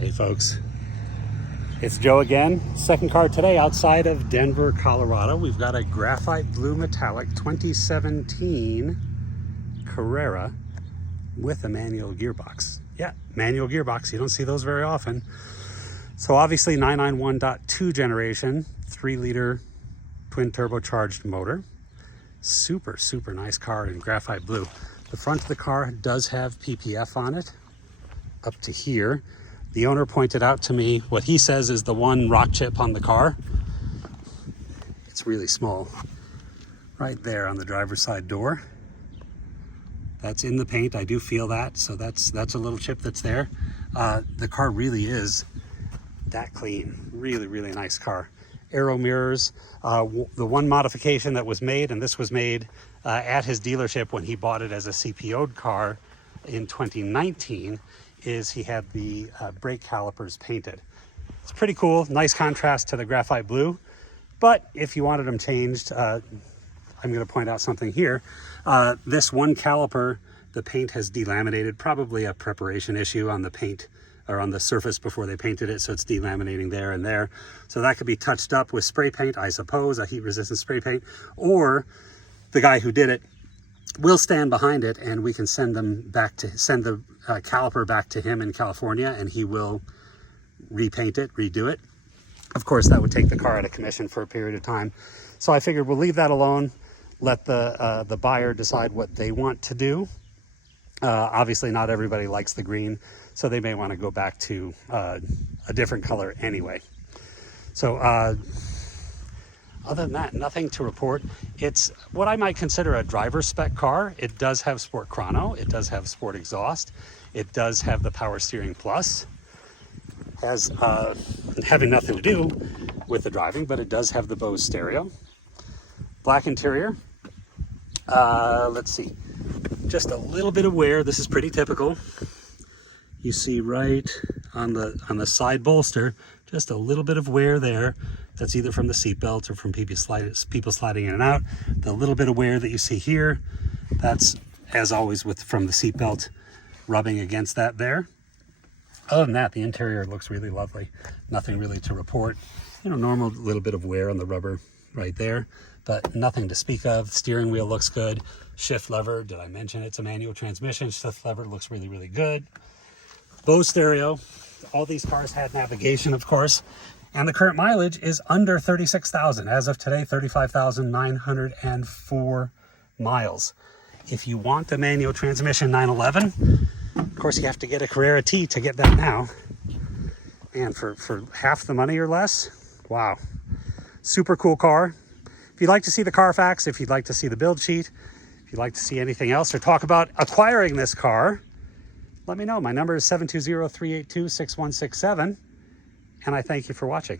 Hey folks, it's Joe again. Second car today outside of Denver, Colorado. We've got a Graphite Blue Metallic 2017 Carrera with a manual gearbox. Yeah, manual gearbox. You don't see those very often. So obviously 991.2 generation, 3-liter twin turbocharged motor. Super nice car in graphite blue. The front of the car does have PPF on it up to here. The owner pointed out to me what he says is the one rock chip on the car. It's really small, right there on the driver's side door. That's in the paint, I do feel that, so that's a little chip that's there. The car really is that clean, really nice car. Aero mirrors, the one modification that was made, and this was made at his dealership when he bought it as a CPO'd car in 2019, is he had the brake calipers painted. It's pretty cool, nice contrast to the graphite blue, but if you wanted them changed, I'm going to point out something here. This one caliper, the paint has delaminated, probably a preparation issue on the paint or on the surface before they painted it, so it's delaminating there and there. So that could be touched up with spray paint, I suppose, a heat-resistant spray paint, or the guy who did it will stand behind it and we can send the caliper back to him in California and he will repaint it, redo it. Of course, that would take the car out of commission for a period of time. So I figured we'll leave that alone, let the buyer decide what they want to do. Obviously not everybody likes the green, so they may want to go back to a different color anyway. So other than that, nothing to report. It's what I might consider a driver spec car. It does have sport chrono, it does have sport exhaust, it does have the power steering plus. Has having nothing to do with the driving, but it does have the Bose stereo. Black interior. Let's see, just a little bit of wear. This is pretty typical. You see right on the side bolster, just a little bit of wear there. That's either from the seat belt or from people sliding in and out. The little bit of wear that you see here, that's, as always, from the seat belt rubbing against that there. Other than that, the interior looks really lovely. Nothing really to report. Normal little bit of wear on the rubber right there, but nothing to speak of. Steering wheel looks good. Shift lever, did I mention it's a manual transmission? Shift lever looks really good. Bose stereo. All these cars had navigation, of course, and the current mileage is under 36,000. As of today, 35,904 miles. If you want a manual transmission 911, of course you have to get a Carrera T to get that now. And for half the money or less, wow. Super cool car. If you'd like to see the Carfax, if you'd like to see the build sheet, if you'd like to see anything else or talk about acquiring this car, let me know. My number is 720-382-6167, and I thank you for watching.